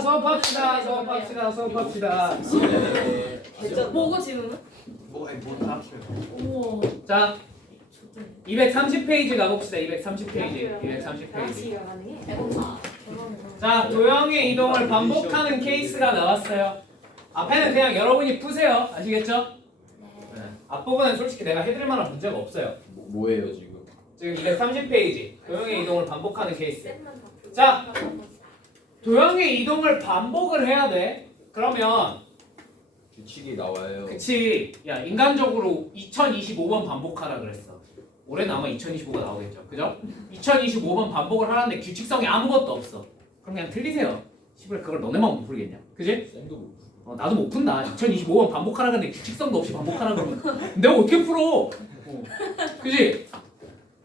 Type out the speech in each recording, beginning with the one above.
수업합시다. 보고 질문은? 뭐다 합시면. 우와. 자, 230페이지 가봅시다. 230페이지. 230페이지. 자, 도형의 이동을 반복하는 케이스가 나왔어요. 앞에는 그냥 여러분이 푸세요. 아시겠죠? 네. 앞부분은 솔직히 내가 해드릴 만한 문제가 없어요. 뭐예요 지금? 지금 230페이지. 도형의 이동을 반복하는 케이스. 자, 도형의 이동을 반복을 해야 돼. 그러면 규칙이 나와요. 그치. 야, 인간적으로 2025번 반복하라 그랬어. 올해는 아마 2025가 나오겠죠. 그죠? 2025번 반복을 하는데 규칙성이 아무것도 없어. 그럼 그냥 틀리세요. 시부레 그걸 너네만 못 풀겠냐? 그지? 쌤도 못. 나도 못 푼다. 2025번 반복하라 그랬는데 규칙성도 없이 반복하라 그러면 내가 어떻게 풀어? 그지?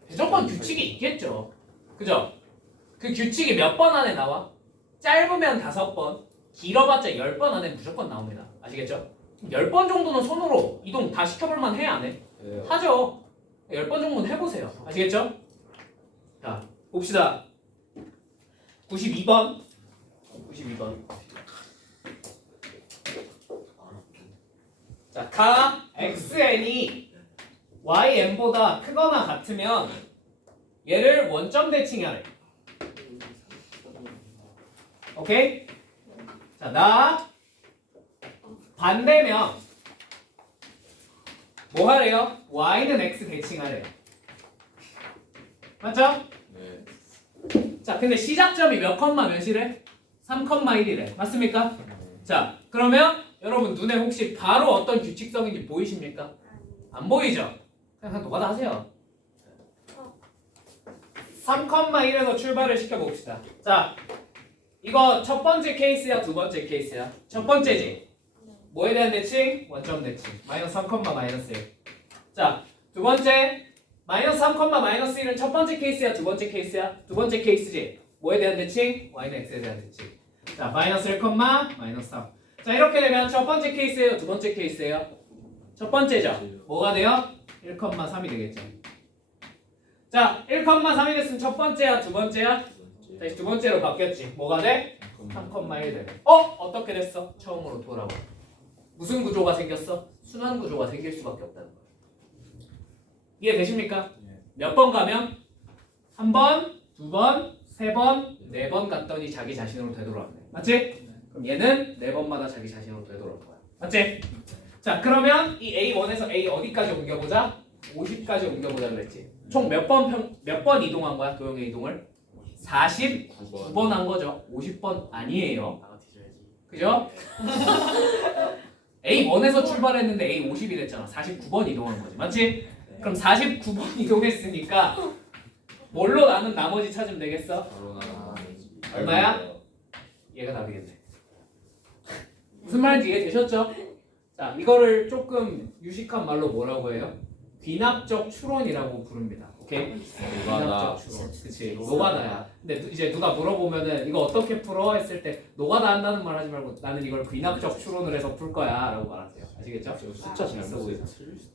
무조건 규칙이 있겠죠. 그죠? 그 규칙이 몇 번 안에 나와? 짧으면 5번, 길어봤자 10번 안에 무조건 나옵니다. 아시겠죠? 10번 정도는 손으로 이동 다 시켜볼만 해, 안 해? 해요. 하죠. 10번 정도는 해보세요. 아시겠죠? 자, 봅시다. 92번. 92번. 자, 가 xn이 yn보다 크거나 같으면 얘를 원점 대칭하래. 오케이? 자, 나 반대면 뭐 하래요? y는 x 대칭하래요. 맞죠? 네. 자, 근데 시작점이 몇 컴마 몇이래? 3,1이래. 맞습니까? 자, 그러면 여러분 눈에 혹시 바로 어떤 규칙성인지 보이십니까? 안 보이죠? 그냥 노가다 하세요. 3,1에서 출발을 시켜봅시다. 자, 이거 첫 번째 케이스야, 두 번째 케이스야? 첫 번째지? 뭐에 대한 대칭? 원점 대칭. 마이너스 3, 마이너스 1. 자, 두 번째 마이너스 3, 마이너스 1은 첫 번째 케이스야, 두 번째 케이스야? 두 번째 케이스지? 뭐에 대한 대칭? y는 x에 대한 대칭. 자, 마이너스 1, 마이너스 3. 자, 이렇게 되면 첫 번째 케이스예요, 두 번째 케이스예요? 첫 번째죠. 뭐가 돼요? 1,3이 되겠죠. 자, 1,3이 됐으면 첫 번째야, 두 번째야? 다시 두 번째로 바뀌었지. 뭐가 돼? 3,1 되네. 어떻게 됐어? 처음으로 돌아와. 무슨 구조가 생겼어? 순환 구조가 생길 수밖에 없다는 거야. 이해되십니까? 몇 번 가면? 한 번, 두 번, 세 번, 네 번 갔더니 자기 자신으로 되돌아왔네. 맞지? 그럼 얘는 네 번마다 자기 자신으로 되돌아올 거야. 맞지? 자, 그러면 이 A1에서 A 어디까지 옮겨보자? 50까지 옮겨보자 그랬지. 총 몇 번 이동한 거야? 도형의 이동을? 49번 한 거죠. 50번 아니에요. 그죠? A1에서 출발했는데 A 50이 됐잖아. 49번 이동한 거지. 맞지? 그럼 49번 이동했으니까 뭘로 나는 나머지 찾으면 되겠어? 바로 나. 얼마야? 얘가 답이겠네. 무슨 말인지 이해되셨죠? 자, 이거를 조금 유식한 말로 뭐라고 해요? 귀납적 추론이라고 부릅니다. 오케이? 귀납적 추론. 그치? 노가다야. 근데 이제 누가 물어보면은 이거 어떻게 풀어? 했을 때 노가다 한다는 말 하지 말고 나는 이걸 귀납적 추론을 해서 풀 거야 라고 말하세요. 아시겠죠? 숫자 잘못 있어 보이죠? 틀릴 수.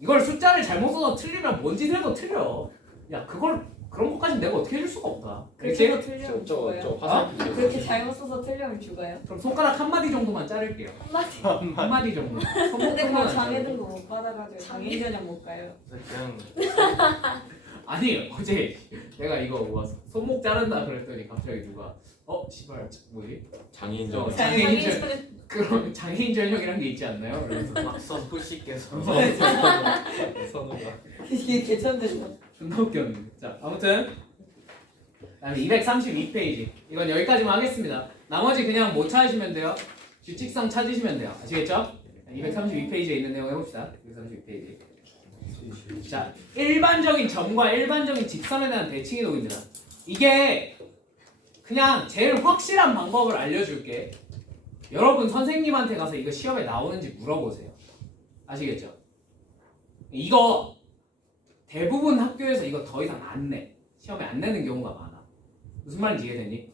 이걸 숫자를 잘못 써서 틀리면 뭔 짓을 해도 틀려. 야, 그런 것까지 내가 어떻게 해줄 수가 없다. 그렇게 그렇지? 틀리면 저 죽어요? 화살표. 그렇게 잘못 써서 틀리면 죽어요? 그럼 손가락 한 마디 정도만 자를게요. 한마디. 한 마디 정도. 근데 그거 손가락 장애등도 못 받아가지고 장애인 전형 못 가요. 그냥 아니 어제 내가 이거 뭐 손목 자른다 그랬더니 갑자기 누가 씨발 뭐지? 장애인 저 전. 장애인 전 그런 장애인 전형이란 게 있지 않나요? 그래서 막선 후식께서 선우가. 이게 개천된다. 존나 웃겼는데. 자, 아무튼 다음에 232페이지. 이건 여기까지만 하겠습니다. 나머지 그냥 뭐 찾으시면 돼요? 규칙성 찾으시면 돼요. 아시겠죠? 232페이지에 있는 내용 해봅시다. 232페이지. 자, 일반적인 점과 일반적인 직선에 대한 대칭 이동입니다. 이게 그냥 제일 확실한 방법을 알려줄게. 여러분 선생님한테 가서 이거 시험에 나오는지 물어보세요. 아시겠죠? 이거 대부분 학교에서 이거 더 이상 안 내. 시험에 안 내는 경우가 많아. 무슨 말인지 이해되니?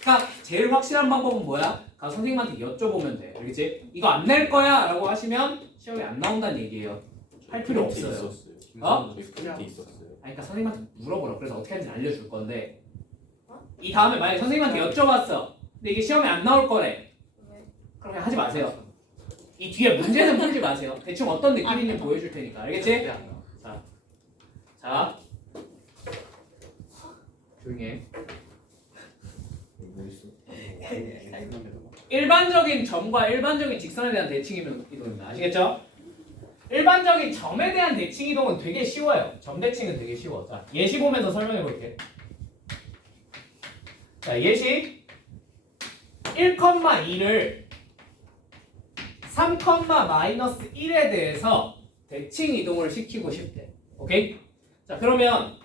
그러니까 제일 확실한 방법은 뭐야? 가서 선생님한테 여쭤보면 돼. 알겠지? 이거 안 낼 거야 라고 하시면 시험에 안 나온다는 얘기예요. 할 필요 없어요. 있었어요. 어? 프린트 있었어요. 아니, 그러니까 선생님한테 물어보라. 그래서 어떻게 하는지 알려줄 건데 이 다음에 만약에 선생님한테 여쭤봤어. 근데 이게 시험에 안 나올 거래. 네. 그럼 그냥 하지 마세요. 이 뒤에 문제는 풀지 마세요. 대충 어떤 느낌인지 보여줄 테니까. 알겠지? 자. 조용히 해. 뭐 있어? 일반적인 점과 일반적인 직선에 대한 대칭 이동입니다. 아시겠죠? 일반적인 점에 대한 대칭 이동은 되게 쉬워요. 점 대칭은 되게 쉬워. 자, 예시 보면서 설명해 볼게. 자, 예시 1,2를 3,-1에 대해서 대칭 이동을 시키고 싶대. 오케이? 자, 그러면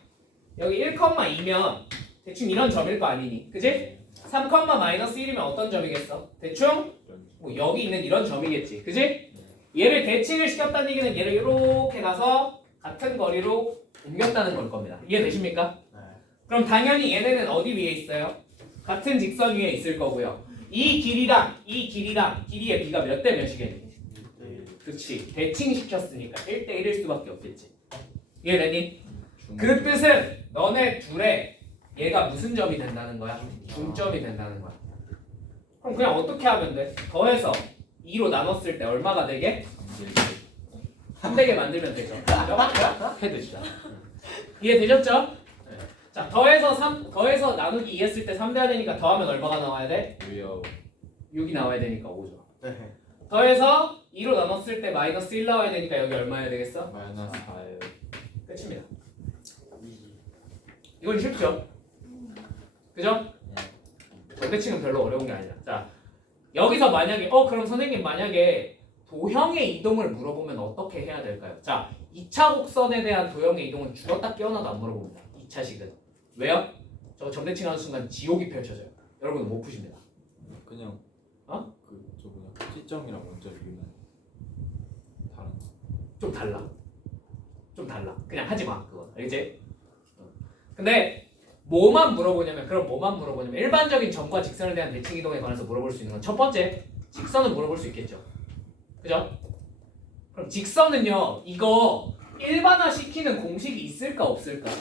여기 1,2면 대충 이런 점일 거 아니니? 그지? 3,-1이면 어떤 점이겠어? 대충 뭐 여기 있는 이런 점이겠지. 그지? 얘를 대칭을 시켰다는 얘기는 얘를 이렇게 가서 같은 거리로 옮겼다는 걸 겁니다. 이해되십니까? 그럼 당연히 얘네는 어디 위에 있어요? 같은 직선 위에 있을 거고요. 이 길이랑 이 길이랑 길이의 비가 몇 대 몇이겠니? 그렇지. 대칭 시켰으니까 1대1일 수밖에 없겠지. 이해되니? 그 뜻은 너네 둘의 얘가 무슨 점이 된다는 거야? 중점이 된다는 거야. 그럼 그냥 어떻게 하면 돼? 더해서 2로 나눴을 때 얼마가 되게? 3되게 만들면 되죠. 헤드샷. 이해되셨죠? 자, 더해서 나누기 2 했을 때 3 돼야 되니까 더하면 얼마가 나와야 돼? 6이 나와야 되니까 5죠. 더해서 2로 나눴을 때 마이너스 1 나와야 되니까 여기 얼마야 되겠어? 마이너스 4예요. 끝입니다. 이건 쉽죠? 그죠? 절대칭은 별로 어려운 게 아니야. 자, 여기서 만약에 그럼 선생님 만약에 도형의 이동을 물어보면 어떻게 해야 될까요? 자, 2차 곡선에 대한 도형의 이동은 죽었다 깨어나도 안 물어봅니다. 2차식은. 왜요? 저거 점대칭 하는 순간 지옥이 펼쳐져요. 여러분은 못 푸십니다. 그냥 저 뭐냐 시점이랑 먼저 비교는 다른. 좀 달라. 좀 달라. 그냥 하지 마. 그거. 알겠지? 근데 뭐만 물어보냐면 일반적인 점과 직선에 대한 대칭 이동에 관해서 물어볼 수 있는 건 첫 번째, 직선은 물어볼 수 있겠죠. 그죠? 그럼 직선은요. 이거 일반화 시키는 공식이 있을까 없을까?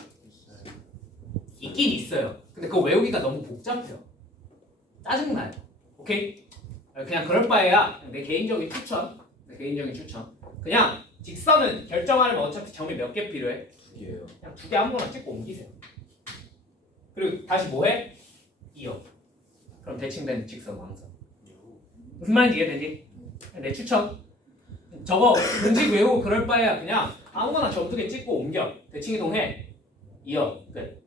있긴 있어요. 근데 그거 외우기가 너무 복잡해요. 짜증나요. 오케이? 그냥 그럴 바에야 내 개인적인 추천. 그냥 직선은 결정하려면 어차피 점이 몇 개 필요해? 2개예요. 그냥 2개 아무거나 찍고 옮기세요. 그리고 다시 뭐해? 이어. 그럼 대칭된 직선 왕선. 무슨 말인지 이해되지? 내 추천. 저거 공식 외우고 그럴 바에야 그냥 아무거나 점 2개 찍고 옮겨. 대칭 이동해. 이어. 끝.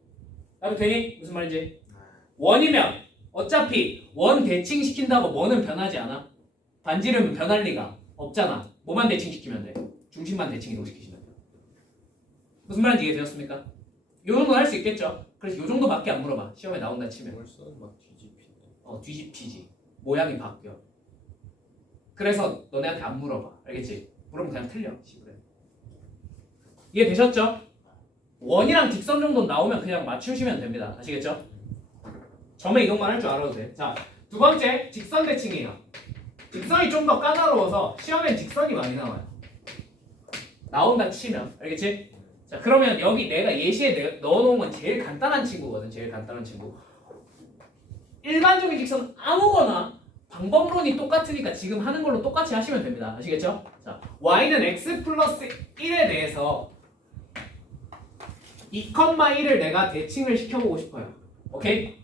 나도 되니? 무슨 말인지? 원이면 어차피 원 대칭 시킨다고 뭐는 변하지 않아. 반지름은 변할 리가 없잖아. 뭐만 대칭 시키면 돼? 중심만 대칭 이동시키시면 돼. 무슨 말인지 이해되었습니까? 요 정도 할 수 있겠죠? 그래서 요 정도밖에 안 물어봐. 시험에 나온다 치면. 벌써는 막 뒤집히네. 뒤집히지. 모양이 바뀌어. 그래서 너네한테 안 물어봐. 알겠지? 물으면 그냥 틀려. 시부래. 이해되셨죠? 원이랑 직선 정도 나오면 그냥 맞추시면 됩니다. 아시겠죠? 점의 이동만 할 줄 알아도 돼. 자, 두 번째 직선 대칭이에요. 직선이 좀 더 까다로워서 시험엔 직선이 많이 나와요. 나온다 치면. 알겠지? 자, 그러면 여기 내가 예시에 넣어놓은 건 제일 간단한 친구거든. 제일 간단한 친구. 일반적인 직선 아무거나 방법론이 똑같으니까 지금 하는 걸로 똑같이 하시면 됩니다. 아시겠죠? 자, y는 x 플러스 1에 대해서 2,1을 내가 대칭을 시켜보고 싶어요. 오케이?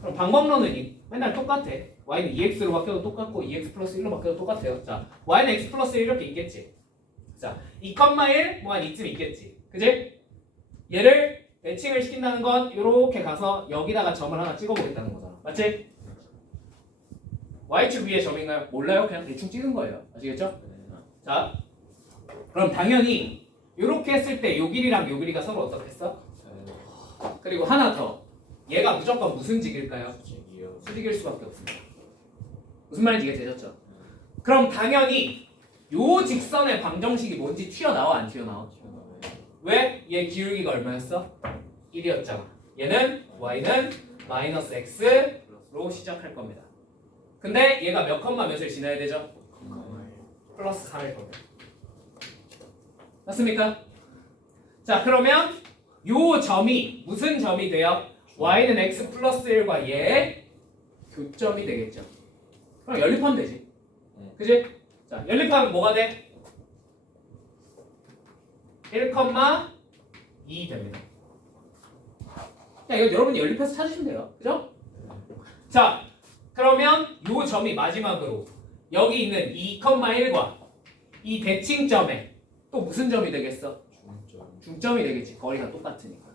그럼 방법론은 맨날 똑같아. y는 2x로 바뀌어도 똑같고 2x 플러스 1로 바뀌어도 똑같아요. 자, y는 x 플러스 1 이렇게 있겠지. 자, 2,1 뭐 한 이쯤 있겠지. 그지? 얘를 대칭을 시킨다는 건 이렇게 가서 여기다가 점을 하나 찍어보겠다는 거잖아. 맞지? y축 위에 점인가요? 몰라요. 그냥 대충 찍은 거예요. 아시겠죠? 자, 그럼 당연히 이렇게 했을 때 요 길이랑 요 길이가 서로 어떻게 했어? 그리고 하나 더. 얘가 무조건 무슨 직일까요? 수직일 수밖에 없습니다. 무슨 말인지 이해되셨죠? 그럼 당연히 요 직선의 방정식이 뭔지 튀어나와 안 튀어나와? 왜? 얘 기울기가 얼마였어? 1이었잖아. 얘는 y는 마이너스 x로 시작할 겁니다. 근데 얘가 몇 컴마 몇을 지나야 되죠? 플러스 3일 겁니다. 맞습니까? 자, 그러면 요 점이 무슨 점이 돼요? y는 x 플러스 1과 얘의 교점이 되겠죠. 그럼 연립하면 되지. 그지? 자, 연립하면 뭐가 돼? 1,2 됩니다. 자, 이거 여러분이 연립해서 찾으시면 돼요. 그죠? 자, 그러면 요 점이 마지막으로 여기 있는 2,1과 이 대칭점에 또 무슨 점이 되겠어? 중점. 중점이 되겠지. 거리가 똑같으니까.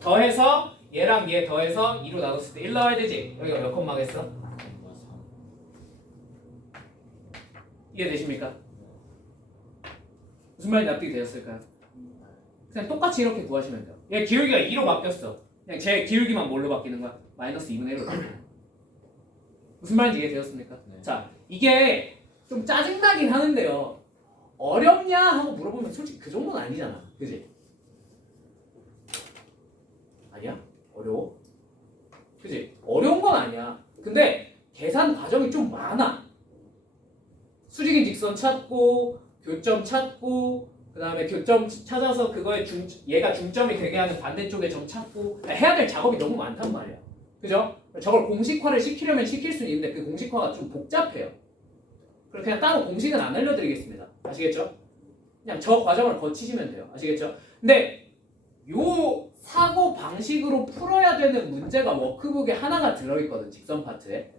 더해서 얘랑 얘 더해서 2로 나눴을 때 1 넣어야 되지. 여기가 몇 콤마겠어? 3. 이해되십니까? 무슨 말인지 납득이 되셨을까요? 그냥 똑같이 이렇게 구하시면 돼요. 얘 기울기가 2로 바뀌었어. 그냥 제 기울기만 뭘로 바뀌는 거야? 마이너스 2분의 1로 바뀌는 거야. 무슨 말인지 이해되셨습니까? 네. 자, 이게 좀 짜증나긴 하는데요. 어렵냐 하고 물어보면 솔직히 그 정도는 아니잖아. 그지? 아니야? 어려워? 그지? 어려운 건 아니야. 근데 계산 과정이 좀 많아. 수직인 직선 찾고 교점 찾고 그 다음에 교점 찾아서 그거에 얘가 중점이 되게 하는 반대쪽에 점 찾고 해야 될 작업이 너무 많단 말이야. 그죠? 저걸 공식화를 시키려면 시킬 수 있는데 그 공식화가 좀 복잡해요. 그래서 그냥 따로 공식은 안 알려드리겠습니다. 아시겠죠? 그냥 저 과정을 거치시면 돼요. 아시겠죠? 근데 요 사고 방식으로 풀어야 되는 문제가 워크북에 하나가 들어있거든. 직선 파트에.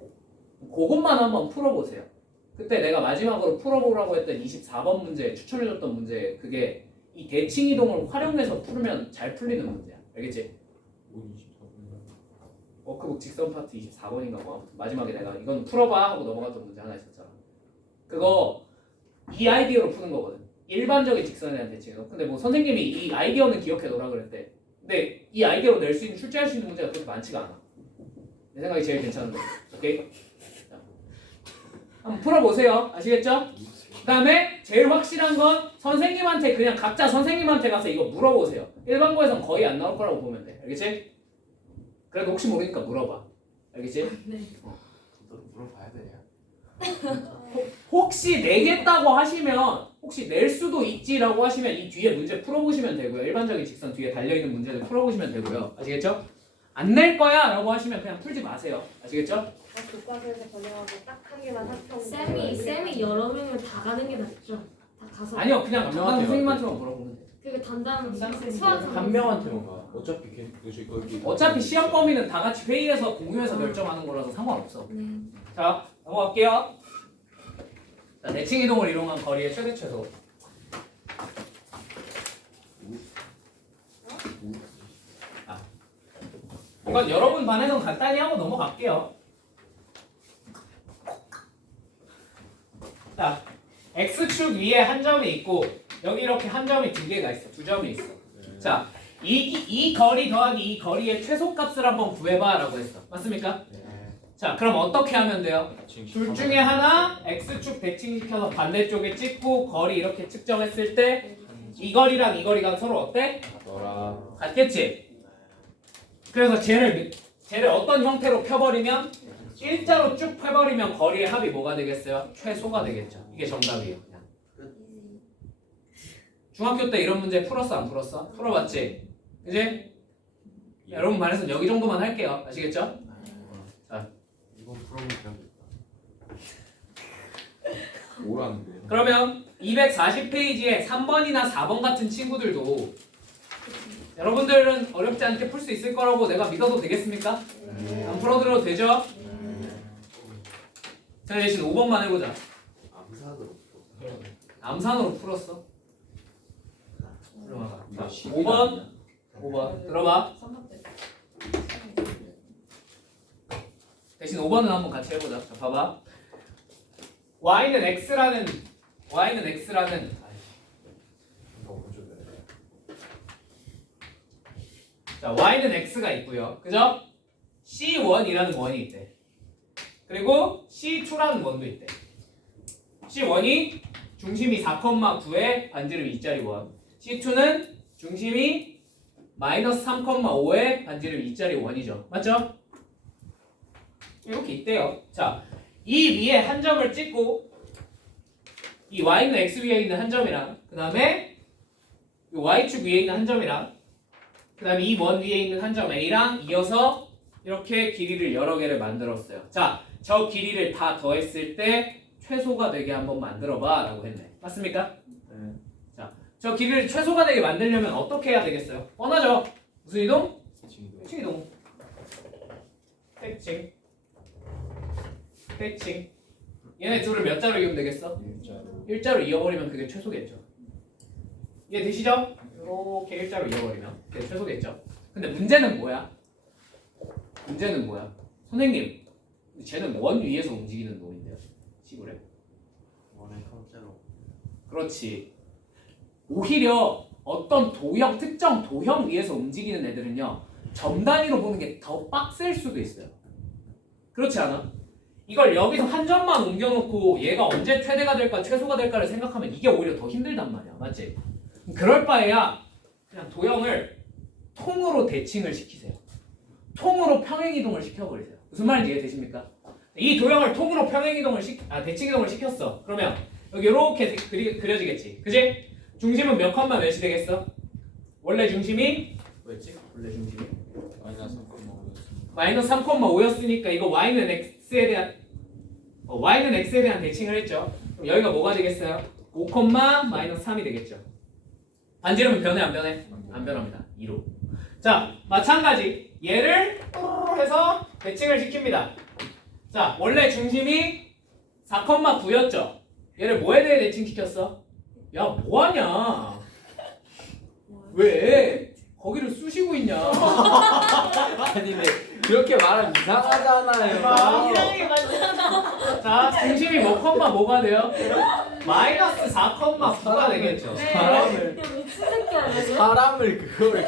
그것만 한번 풀어보세요. 그때 내가 마지막으로 풀어보라고 했던 24번 문제, 추천해줬던 문제, 그게 이 대칭 이동을 활용해서 풀면 잘 풀리는 문제야. 알겠지? 24분. 워크북 직선 파트 24번인가 뭐 아무튼 마지막에 내가 이건 풀어봐 하고 넘어갔던 문제 하나 있었잖아. 그거 이 아이디어로 푸는 거거든. 일반적인 직선에 대한 대칭. 근데 뭐 선생님이 이 아이디어는 기억해 놓으라 그랬대. 근데 이 아이디어로 낼 수 있는 출제할 수 있는 문제가 그렇게 많지가 않아. 내 생각이 제일 괜찮은데. 오케이? 자, 한번 풀어보세요. 아시겠죠? 그 다음에 제일 확실한 건 선생님한테 그냥 각자 선생님한테 가서 이거 물어보세요. 일반고에선 거의 안 나올 거라고 보면 돼. 알겠지? 그래도 혹시 모르니까 물어봐. 알겠지? 너도 물어봐야 돼요. 혹시 내겠다고 하시면 혹시 낼 수도 있지라고 하시면 이 뒤에 문제 풀어보시면 되고요. 일반적인 직선 뒤에 달려있는 문제들 풀어보시면 되고요. 아시겠죠? 안 낼 거야 라고 하시면 그냥 풀지 마세요. 아시겠죠? 교과서에서 번역하고 딱 한 개만 학평. 쌤이 여러 명을 다 가는 게 낫죠. 다 가서. 아니요, 그냥 한 담당 명한테 선생님한테만 물어보면 돼. 그게 단단 쌤 수학 한 명한테만 가. 어차피 거기. 어차피 시험 범위는 다 같이 회의해서 공유해서 결정하는 거라서 상관없어. 네. 자, 넘어갈게요. 자, 대칭 이동을 이용한 거리의 최대 최소. 이건 여러분 반에서 간단히 하고 넘어갈게요. 자, x축 위에 한 점이 있고 여기 이렇게 한 점이 두 개가 있어. 두 점이 있어. 자, 이 거리 더하기 이 거리의 최소값을 한번 구해봐라고 했어. 맞습니까? 자, 그럼 어떻게 하면 돼요? 둘 중에 하나 x축 대칭시켜서 반대쪽에 찍고 거리 이렇게 측정했을 때 이 거리랑 이 거리가 서로 어때? 너랑 같겠지? 그래서 쟤를 어떤 형태로 펴버리면 일자로 쭉 펴버리면 거리의 합이 뭐가 되겠어요? 최소가 되겠죠. 이게 정답이에요. 그냥. 중학교 때 이런 문제 풀었어 안 풀었어? 풀어봤지? 그지? 여러분 반에서 여기 정도만 할게요. 아시겠죠? 이건 풀어보면 되겠다. 뭐라는데요? 그러면 240페이지에 3번이나 4번 같은 친구들도 여러분들은 어렵지 않게 풀 수 있을 거라고 내가 믿어도 되겠습니까? 안 풀어드려도 되죠? 자, 대신 5번만 해보자. 암사도. 암산으로 풀었어. 들어봐. 이거 5번 들어봐. 대신 5번은 한번 같이 해보자. 자, 봐봐. y는 x라는 자, y는 x가 있고요. 그죠? C1이라는 원이 있대. 그리고 C2라는 원도 있대. C1이 중심이 4,9의 반지름 2짜리 원. C2는 중심이 마이너스 3,5의 반지름 2짜리 원이죠. 맞죠? 이렇게 있대요. 자, 이 위에 한 점을 찍고 이 y는 x 위에 있는 한 점이랑 그 다음에 이 y축 위에 있는 한 점이랑 그 다음에 이 원 위에 있는 한 점 A랑 이어서 이렇게 길이를 여러 개를 만들었어요. 자, 저 길이를 다 더했을 때 최소가 되게 한번 만들어봐 라고 했네. 맞습니까? 네. 자, 저 길이를 최소가 되게 만들려면 어떻게 해야 되겠어요? 뻔하죠? 무슨 이동? 지금도 패칭 이동. 패칭. 패칭. 얘네 둘을 몇 자로 이으면 되겠어? 일자로. 일자로 이어버리면 그게 최소겠죠. 이해되시죠? 이렇게 일자로 이어버리면 그게 최소겠죠. 근데 문제는 뭐야? 문제는 뭐야? 선생님, 쟤는 원 위에서 움직이는 놈인데요. 시골에. 원의 형태로. 그렇지. 오히려 어떤 도형, 특정 도형 위에서 움직이는 애들은요, 점 단위로 보는 게 더 빡셀 수도 있어요. 그렇지 않아? 이걸 여기서 한 점만 옮겨놓고 얘가 언제 최대가 될까 최소가 될까를 생각하면 이게 오히려 더 힘들단 말이야. 맞지? 그럴 바에야 그냥 도형을 통으로 대칭을 시키세요. 통으로 평행이동을 시켜버리세요. 무슨 말인지 이해되십니까? 이 도형을 통으로 평행이동을 대칭이동을 시켰어. 그러면 여기 이렇게 그려지겠지. 그지? 중심은 몇 컴마 몇이 되겠어? 원래 중심이 뭐였지? 원래 중심이 마이너스 3,5였습니다. 마이너스 3,5였으니까 이거 y는 x에 대한 대칭을 했죠. 그럼 여기가 뭐가 되겠어요? 5, 마이너스 3이 되겠죠. 반지름은 변해 안 변해? 안 변합니다. 2로. 자, 마찬가지 얘를 해서 대칭을 시킵니다. 자, 원래 중심이 4,9였죠. 얘를 뭐에 대해 대칭시켰어? 야, 뭐하냐? 왜? 거기를 쑤시고 있냐? 아니 근데 그렇게 말하면 이상하잖아요. 이상하게 맞잖아. 자, 중심이 뭐가 돼요? 마이너스 4,9가 되겠죠. 사람을 야 미친 새끼 아니야? 사람을 그거를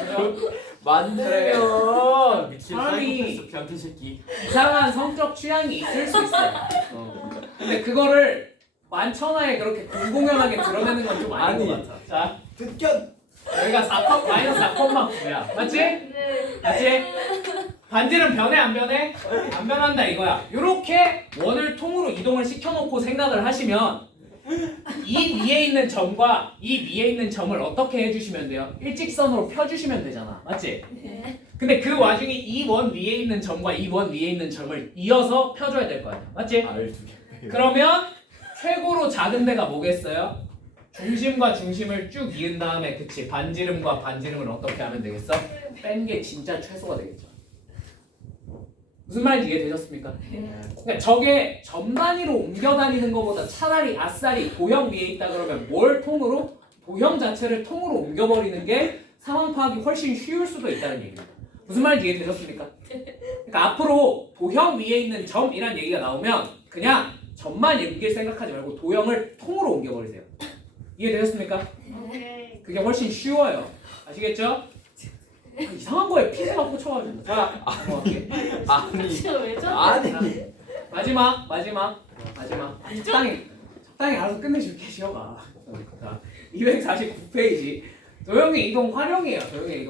만들면 미친 사람이 사이코패스 변태 새끼. 이상한 성적 취향이 있을 수 있어요. 근데 그거를 만천하에 그렇게 공공연하게 드러내는 건 좀 아닌 것 같아. 자, 뜯겨. 여기가 마이너스 4,9야. 맞지? 네. 맞지? 반지름 변해 안 변해? 안 변한다 이거야. 요렇게 원을 통으로 이동을 시켜놓고 생각을 하시면 이 위에 있는 점과 이 위에 있는 점을 어떻게 해주시면 돼요? 일직선으로 펴주시면 되잖아. 맞지? 네. 근데 그 와중에 이 원 위에 있는 점과 이 원 위에 있는 점을 이어서 펴줘야 될 거 아니야. 맞지? 알두 개. 그러면 최고로 작은 데가 뭐겠어요? 중심과 중심을 쭉 이은 다음에 그치 반지름과 반지름을 어떻게 하면 되겠어? 뺀 게 진짜 최소가 되겠죠. 무슨 말인지 이해되셨습니까? 그러니까 저게 점 단위로 옮겨 다니는 것보다 차라리 아싸리 도형 위에 있다 그러면 뭘 통으로? 도형 자체를 통으로 옮겨버리는 게 상황 파악이 훨씬 쉬울 수도 있다는 얘기입니다. 무슨 말인지 이해되셨습니까? 그러니까 앞으로 도형 위에 있는 점이란 얘기가 나오면 그냥 점만 옮길 생각하지 말고 도형을 통으로 옮겨버리세요. 이해되셨습니까? 오케이. 그게 훨씬 쉬워요. 아시겠죠? 이상한 거에 피드가 꽂혀가지고. 자, 넘어갈게. 아니 진짜 왜 저래? 아니 마지막. 적당히 알아서 끝내줄게. 쉬어가. 자, 249페이지. 도형의 이동 활용이에요. 도형의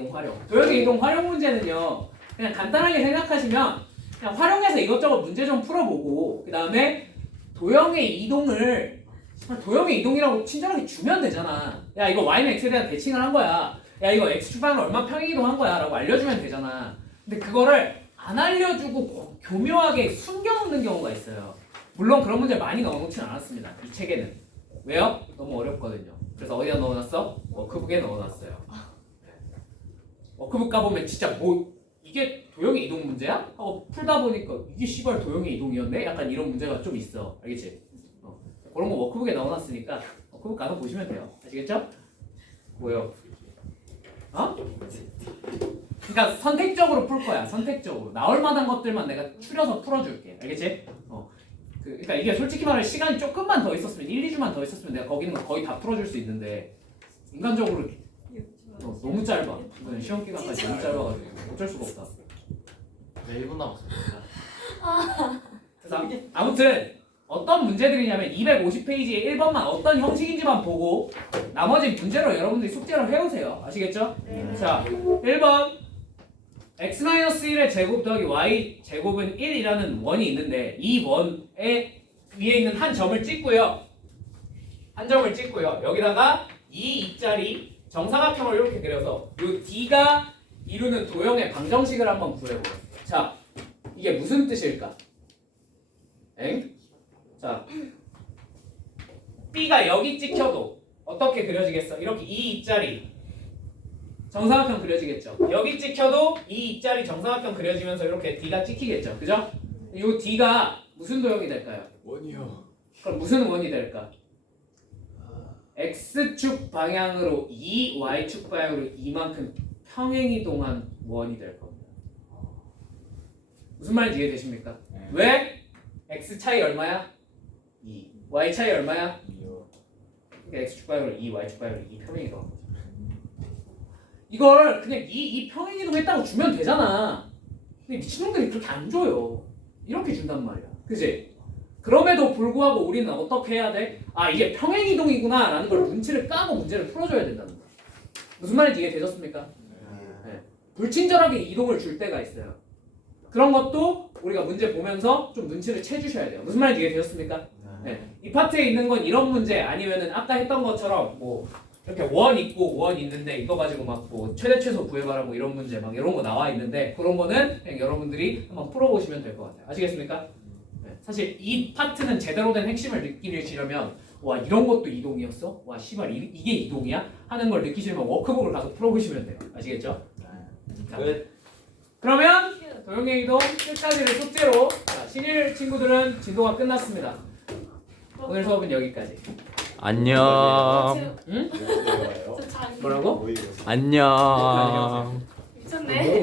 이동 활용 문제는요. 그냥 간단하게 생각하시면 그냥 활용해서 이것저것 문제 좀 풀어보고 그 다음에 도형의 이동이라고 친절하게 주면 되잖아. 야 이거 y는 x에 대한 대칭을 한 거야. 야 이거 x축방을 얼마 평행이동한 거야 라고 알려주면 되잖아. 근데 그거를 안 알려주고 교묘하게 숨겨놓는 경우가 있어요. 물론 그런 문제를 많이 넣어놓진 않았습니다. 이 책에는. 왜요? 너무 어렵거든요. 그래서 어디다 넣어놨어? 워크북에 넣어놨어요. 워크북 가보면 진짜 뭐 이게 도형의 이동 문제야? 하고 풀다 보니까 이게 씨발 도형의 이동이었네? 약간 이런 문제가 좀 있어. 알겠지? 그런 거 워크북에 넣어놨으니까 워크북 가서 보시면 돼요. 아시겠죠? 뭐요? 어? 그러니까 선택적으로 풀 거야. 선택적으로 나올 만한 것들만 내가 추려서 풀어줄게. 알겠지? 그러니까 이게 솔직히 말해 시간이 조금만 더 있었으면 1, 2주만 더 있었으면 내가 거기는 거의 다 풀어줄 수 있는데 인간적으로 너무 짧아. 이번에 시험 기간까지 너무 짧아가지고 어쩔 수가 없다. 네 1분 남았습니다. 그래서 아무튼 어떤 문제들이냐면 250페이지에 1번만 어떤 형식인지만 보고 나머지 문제로 여러분들이 숙제를 해오세요. 아시겠죠? 네. 자, 1번 x-1의 제곱 더하기 y 제곱은 1이라는 원이 있는데 이 원에 위에 있는 한 점을 찍고요. 여기다가 이 입자리 정사각형을 이렇게 그려서 이 D가 이루는 도형의 방정식을 한번 구해보겠습니다. 자, 이게 무슨 뜻일까? 엥? 자, B가 여기 찍혀도 어떻게 그려지겠어? 이렇게 이 입자리 정사각형 그려지겠죠? 여기 찍혀도 이 입자리 정사각형 그려지면서 이렇게 D가 찍히겠죠? 그죠? 이 D가 무슨 도형이 될까요? 원이요. 그럼 무슨 원이 될까? X축 방향으로 2, Y축 방향으로 2만큼 평행이동한 원이 될 겁니다. 무슨 말인지 이해되십니까? 왜? X 차이 얼마야? 2. Y 차이 얼마야? 이요. 그러니까 X축 방향으로 2, Y축 방향으로 2 평행이동한 거죠. 이걸 그냥 이 평행이동했다고 주면 되잖아. 근데 미친놈들이 그렇게 안 줘요. 이렇게 준단 말이야. 그지? 그럼에도 불구하고 우리는 어떻게 해야 돼? 아, 이게 평행이동이구나 라는 걸 눈치를 까고 문제를 풀어줘야 된다는 거야. 무슨 말인지 이해되셨습니까? 네. 불친절하게 이동을 줄 때가 있어요. 그런 것도 우리가 문제 보면서 좀 눈치를 채주셔야 돼요. 무슨 말인지 이해되셨습니까? 네. 이 파트에 있는 건 이런 문제 아니면은 아까 했던 것처럼 뭐 이렇게 원 있고 원 있는데 이거 가지고 막 뭐 최대 최소 구해봐라 뭐 이런 문제 막 이런 거 나와 있는데 그런 거는 그냥 여러분들이 한번 풀어보시면 될 것 같아요. 아시겠습니까? 네. 사실 이 파트는 제대로 된 핵심을 느끼시려면 와 이런 것도 이동이었어? 와 씨발 이게 이동이야? 하는 걸 느끼시려면 워크북을 가서 풀어보시면 돼요. 아시겠죠? 자, 끝. 그러면 도형의 이동 끝까지를 숙제로 자, 신일 친구들은 진도가 끝났습니다. 오늘 수업은 여기까지. 안녕. 응? 저 잔. 뭐라고? 안녕. 미쳤네.